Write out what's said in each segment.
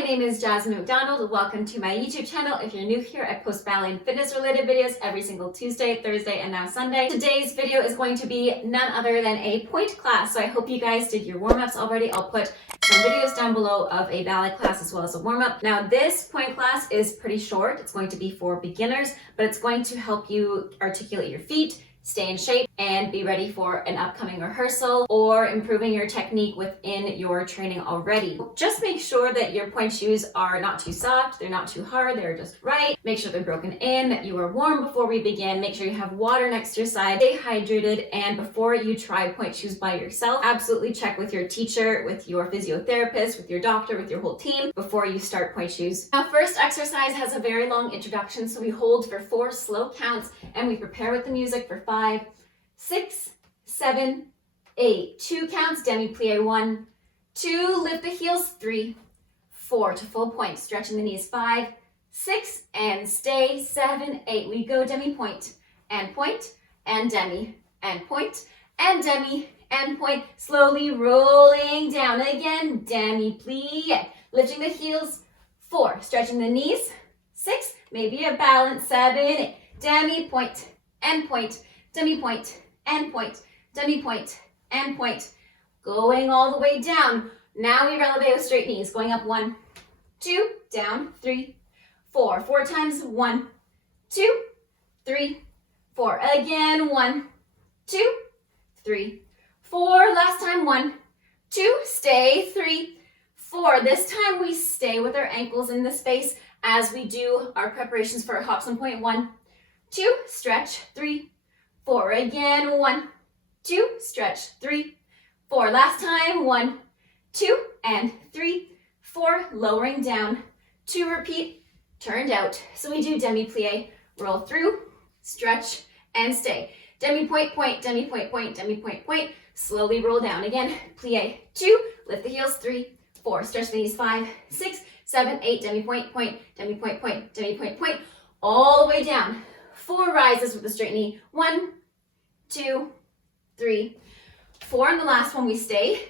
my name is Jasmine McDonald. Welcome to my YouTube channel. If you're new here, I post ballet and fitness related videos every single Tuesday, Thursday, and now Sunday. Today's video is going to be none other than a Pointe class. So I hope you guys did your warm-ups already. I'll put some videos down below of a ballet class as well as a warm-up. Now this Pointe class is pretty short. It's going to be for beginners, but it's going to help you articulate your feet, stay in shape, and be ready for an upcoming rehearsal or improving your technique within your training already. Just make sure that your pointe shoes are not too soft, they're not too hard, they're just right. Make sure they're broken in, that you are warm before we begin. Make sure you have water next to your side, stay hydrated, and before you try pointe shoes by yourself, absolutely check with your teacher, with your physiotherapist, with your doctor, with your whole team before you start pointe shoes. Now, first exercise has a very long introduction, so we hold for 4 slow counts and we prepare with the music for 5, 6, 7, 8. 2 counts, demi-plie 1, 2, lift the heels 3, 4 to full point, stretching the knees 5, 6, and stay 7, 8. We go demi-point and point and demi and point and demi and point, slowly rolling down again, demi-plie, lifting the heels 4, stretching the knees 6, maybe a balance 7, 8, demi-point and point, demi-point and point, demi-point and point, going all the way down. Now we releve with straight knees, going up 1, 2, down 3, 4, 4 times, 1, 2, 3, 4, again, 1, 2, 3, 4, last time, 1, 2, stay, 3, 4. This time we stay with our ankles in the space as we do our preparations for hops and point. 1, 2, stretch, 3, 4, again, 1, 2, stretch, 3, 4, last time, 1, 2, and 3, 4, lowering down, 2, repeat, turned out. So we do demi-plie, roll through, stretch, and stay. Demi-point, point, demi-point, point, demi-point, point, slowly roll down. Again, plie, 2, lift the heels, 3, 4, stretch the knees, 5, 6, 7, 8, demi-point, point, demi-point, point, demi-point, point, all the way down. 4 rises with the straight knee, 1, 2, 3, 4, and the last one we stay.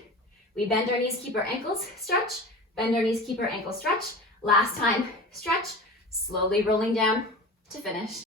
We bend our knees, keep our ankles, stretch, bend our knees, keep our ankles, stretch. Last time, stretch, slowly rolling down to finish.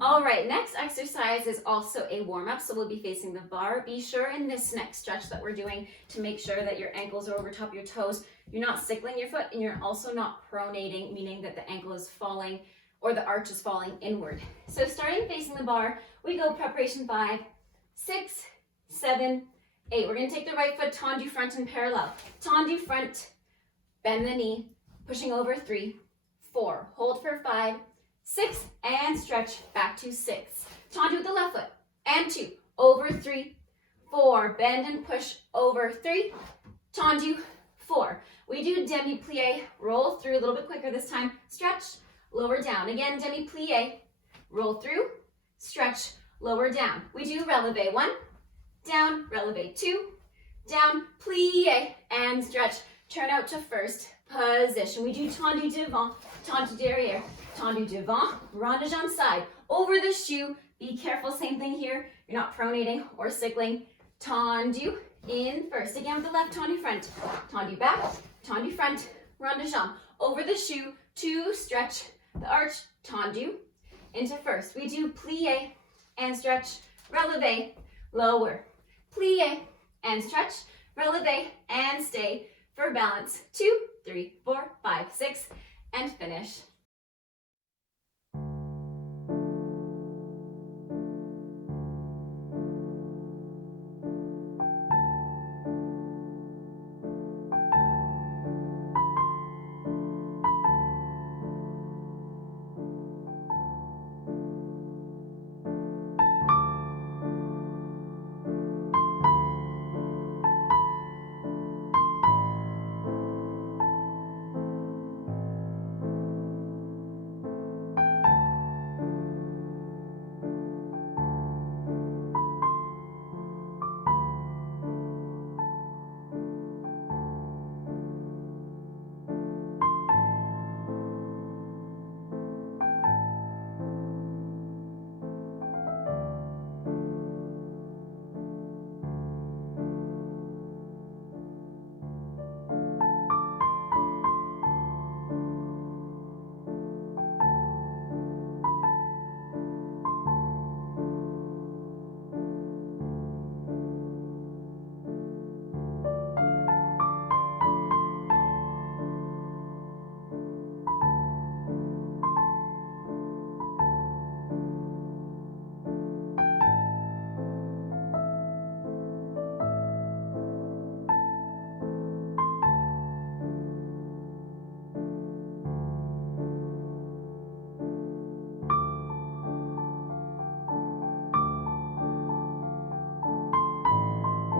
All right, next exercise is also a warm-up, so we'll be facing the bar. Be sure in this next stretch that we're doing to make sure that your ankles are over top of your toes. You're not sickling your foot and you're also not pronating, meaning that the ankle is falling or the arch is falling inward. So starting facing the bar, we go preparation 5, 6, 7, 8. We're going to take the right foot, tendu front and parallel. Tendu front, bend the knee, pushing over 3, 4. Hold for 5, 6, and stretch back to 6. Tendu with the left foot, and 2. Over 3, 4. Bend and push over 3. Tendu, 4. We do demi-plie, roll through a little bit quicker this time. Stretch, lower down. Again, demi-plie, roll through, stretch, lower down. We do releve 1, down, releve 2, down, plie, and stretch. Turn out to first position. We do tendu devant, tendu derrière, tendu devant, rond de jambe side. Over the shoe, be careful, same thing here. You're not pronating or signaling. Tendu in first. Again with the left, tendu front, tendu back, tendu front, rond de jambe. Over the shoe to stretch the arch, tendu into first. We do plie and stretch, releve, lower, plie and stretch, releve and stay for balance. 2, 3, 4, 5, 6, and finish.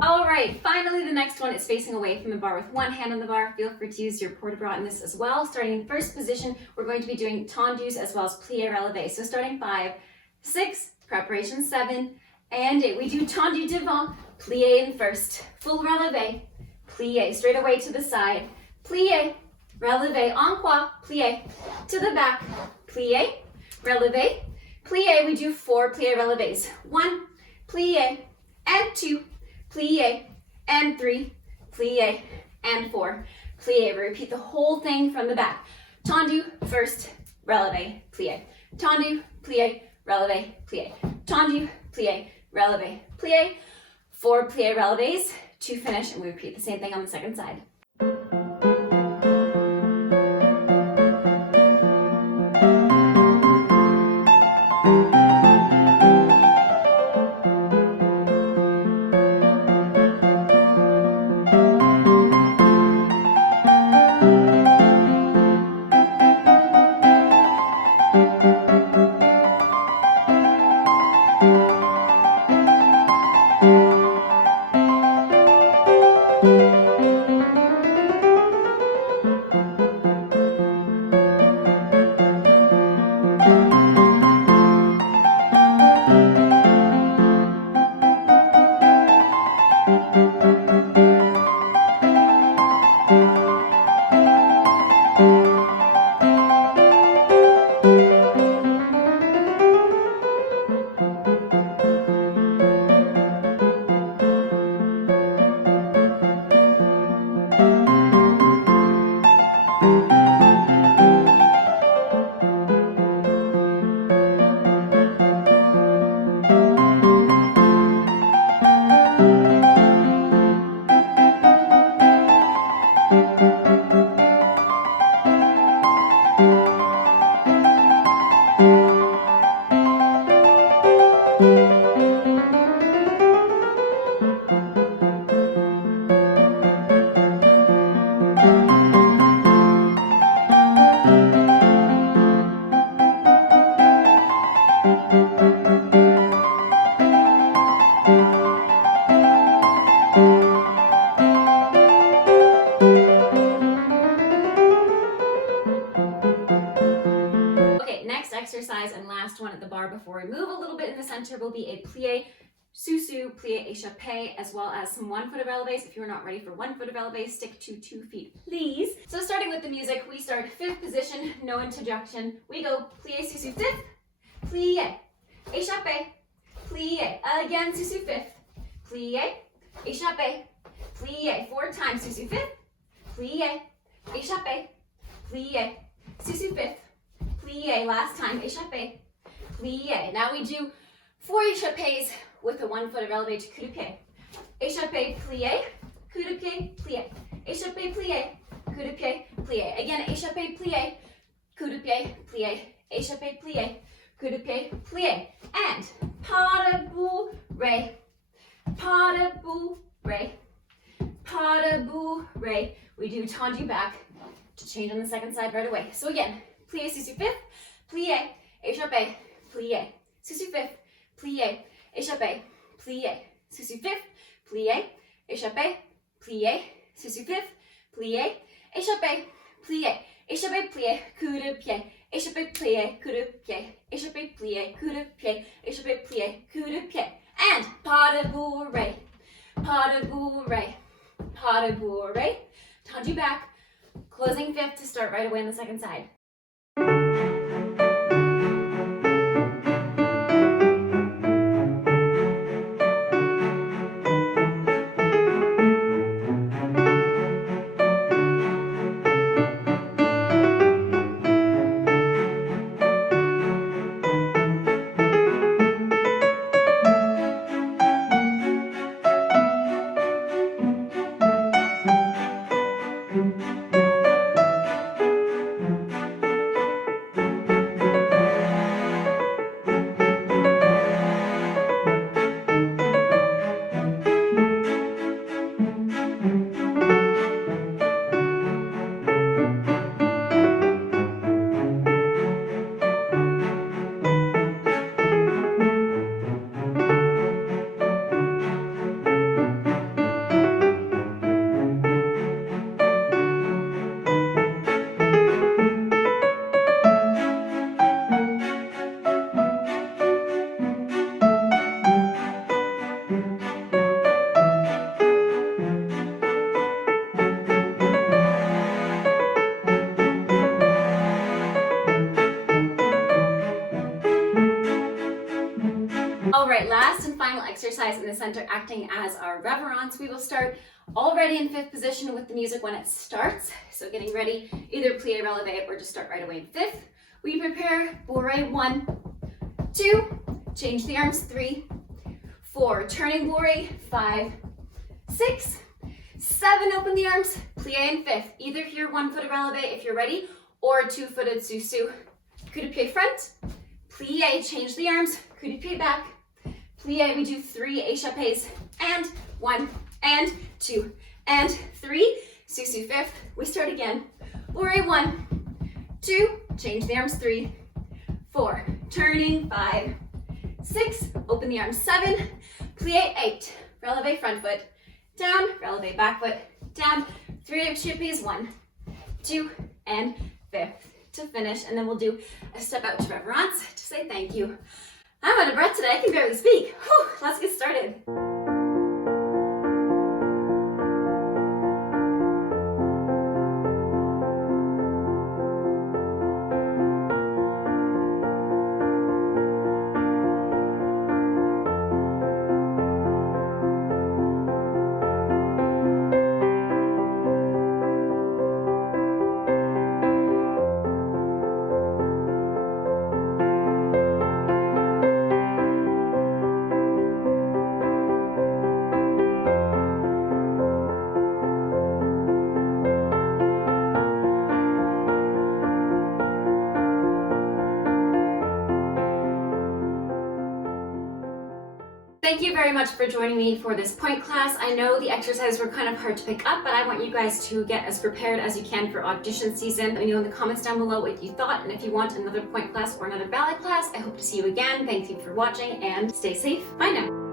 All right, finally the next one is facing away from the bar with one hand on the bar. Feel free to use your port-de-bras in this as well. Starting in first position, we're going to be doing tendus as well as plie releve. So starting 5, 6, preparation 7, and 8. We do tendu devant, plie in first, full releve, plie straight away to the side, plie, releve en croix, plie to the back, plie, releve, plie. We do 4 plie releves. 1, plie, and 2, plie, and 3, plie, and 4, plie. We repeat the whole thing from the back. Tendu, first, releve, plie. Tendu, plie, releve, plie. Tendu, plie, releve, plie. 4 plie releves to finish, and we repeat the same thing on the second side. Exercise and last one at the bar before we move a little bit in the center will be a plie, Tutu, plie, échappé, as well as some one-footed relevés. If you're not ready for one-footed relevés, stick to 2 feet, please. So starting with the music, we start 5th position, no interjection. We go plie, Tutu, 5th, plie, échappé, plie, again, Tutu, 5th, plie, échappé, plie, 4 times, Tutu, 5th, plie, échappé, plie, Tutu, 5th, plie, last time, échappé, plie. Now we do 4 échappés with a one-footed relevé to coup de pied. Échappé, plie, coup de pied, plie. Échappé, plie, coup de pied, plie. Again, échappé, plie, coup de pied, plie. Échappé, plie, coup de pied, plie. And pas de bourrée, pas de bourrée, pas de bourrée. We do tendu back to change on the second side right away. So again, plie, Tutu, 5th, plie, échappé, plie, Tutu, 5th, plie, échappé, plie, Tutu, 5th, plie, échappé, plie, Tutu, 5th, plie, échappé, plie, échappé, plie, coup de pied, échappé, plie, coup de pied, échappé, plie, coup de pied, échappé, plie, coup de pied. And pas de bourrée, pas de bourrée, pas de bourrée. Tendu back, closing 5th to start right away on the second side. Alright, last and final exercise in the center, acting as our reverence. We will start already in 5th position with the music when it starts. So getting ready, either plie, relevé, or just start right away in 5th. We prepare bourrée, 1, 2, change the arms, 3, 4, turning bourrée, 5, 6, 7, open the arms, plie in 5th. Either here, 1-footed relevé if you're ready, or 2-footed Tutu. Coup de pied front, plie, change the arms, coup de pied back, plie, we do 3 échappés, and 1, and 2, and 3, Tutu 5th, we start again, bourrée 1, 2, change the arms, 3, 4, turning, 5, 6, open the arms, 7, plie 8, relevé front foot, down, relevé back foot, down, 3 échappés, 1, 2, and 5th to finish, and then we'll do a step out to reverence to say thank you. I'm out of breath today, I can barely speak. Whew, let's get started. Thank you very much for joining me for this Pointe class. I know the exercises were kind of hard to pick up, but I want you guys to get as prepared as you can for audition season. Let me know in the comments down below what you thought, and if you want another Pointe class or another ballet class, I hope to see you again. Thank you for watching, and stay safe. Bye now.